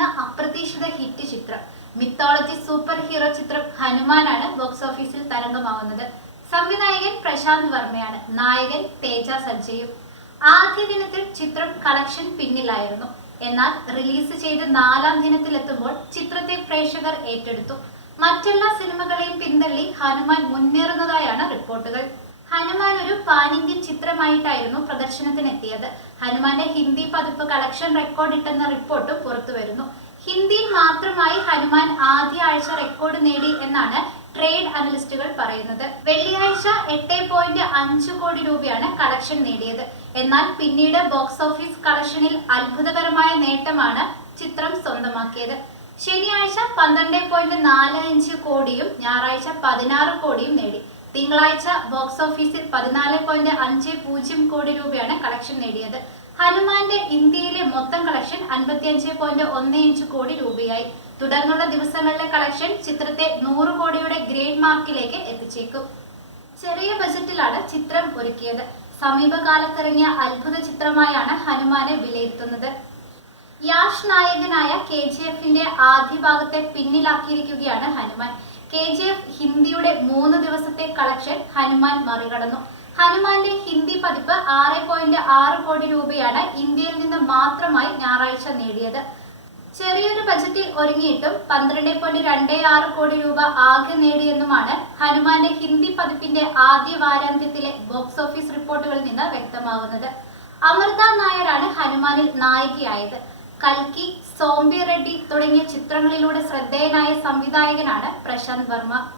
നിന്ന് അപ്രതീക്ഷിത ഹിറ്റ് ചിത്രം. മിത്തോളജി സൂപ്പർ ഹീറോ ചിത്രം ഹനുമാനാണ് ബോക്സ് ഓഫീസിൽ തരംഗമാവുന്നത്. സംവിധായകൻ പ്രശാന്ത് വർമ്മയാണ്, നായകൻ തേജ സജ്ജയും. ആദ്യ ദിനത്തിൽ ചിത്രം കളക്ഷൻ പിന്നിലായിരുന്നു. എന്നാൽ റിലീസ് ചെയ്ത് 4-ാം ദിനത്തിലെത്തുമ്പോൾ ചിത്രത്തെ പ്രേക്ഷകർ ഏറ്റെടുത്തു. മറ്റെല്ലാ സിനിമകളെയും പിന്തള്ളി ഹനുമാൻ മുന്നേറുന്നതായാണ് റിപ്പോർട്ടുകൾ. ഹനുമാൻ ഒരു പാൻ ഇന്ത്യൻ ചിത്രമായിട്ടായിരുന്നു പ്രദർശനത്തിനെത്തിയത്. ഹനുമാന്റെ ഹിന്ദി പതിപ്പ് കളക്ഷൻ റെക്കോർഡിട്ടെന്ന റിപ്പോർട്ടും പുറത്തുവരുന്നു. ഹിന്ദിയിൽ മാത്രമായി ഹനുമാൻ ആദ്യ ആഴ്ച റെക്കോർഡ് നേടി എന്നാണ് ട്രേഡ് അനലിസ്റ്റുകൾ പറയുന്നത്. വെള്ളിയാഴ്ച 8.5 കോടി രൂപയാണ് കളക്ഷൻ നേടിയത്. എന്നാൽ പിന്നീട് ബോക്സ് ഓഫീസ് കളക്ഷനിൽ അത്ഭുതകരമായ നേട്ടമാണ് ചിത്രം സ്വന്തമാക്കിയത്. ശനിയാഴ്ച 12.45 കോടിയും ഞായറാഴ്ച 16 കോടിയും നേടി. തിങ്കളാഴ്ച ബോക്സ് ഓഫീസിൽ 14.50 കോടി രൂപയാണ് കളക്ഷൻ നേടിയത്. ഹനുമാന്റെ ഇന്ത്യയിലെ മൊത്തം കളക്ഷൻ 55.15 കോടി രൂപയായി. തുടർന്നുള്ള ദിവസങ്ങളിലെ കളക്ഷൻ ചിത്രത്തെ 100 കോടിയുടെ ഗ്രേഡ് മാർക്കിലേക്ക് എത്തിച്ചേക്കും. ചെറിയ ബജറ്റിലാണ് ചിത്രം ഒരുക്കിയത്. സമീപകാലത്തിറങ്ങിയ അത്ഭുത ചിത്രമായാണ് ഹനുമാനെ വിലയിരുത്തുന്നത്. യാഷ് നായകനായ KGF-ന്റെ ആദ്യ ഭാഗത്തെ പിന്നിലാക്കിയിരിക്കുകയാണ് ഹനുമാൻ. KGF ഹിന്ദിയുടെ 3 ദിവസത്തെ കളക്ഷൻ ഹനുമാൻ മറികടന്നു. ഹനുമാന്റെ ഹിന്ദി പതിപ്പ് 6.6 കോടി രൂപയാണ് ഇന്ത്യയിൽ നിന്ന് മാത്രമായി ഞായറാഴ്ച നേടിയത്. ചെറിയൊരു ബജറ്റിൽ ഒരുങ്ങിയിട്ടും 12.26 കോടി രൂപ ആകെ നേടിയെന്നുമാണ് ഹനുമാന്റെ ഹിന്ദി പതിപ്പിന്റെ ആദ്യ വാരാന്ത്യത്തിലെ ബോക്സ് ഓഫീസ് റിപ്പോർട്ടുകളിൽ നിന്ന് വ്യക്തമാവുന്നത്. അമൃത നായരാണ് ഹനുമാനിൽ നായികയായത്. കൽക്കി, സോംബി റെഡ്ഡി തുടങ്ങിയ ചിത്രങ്ങളിലൂടെ ശ്രദ്ധേയനായ സംവിധായകനാണ് പ്രശാന്ത് വർമ്മ.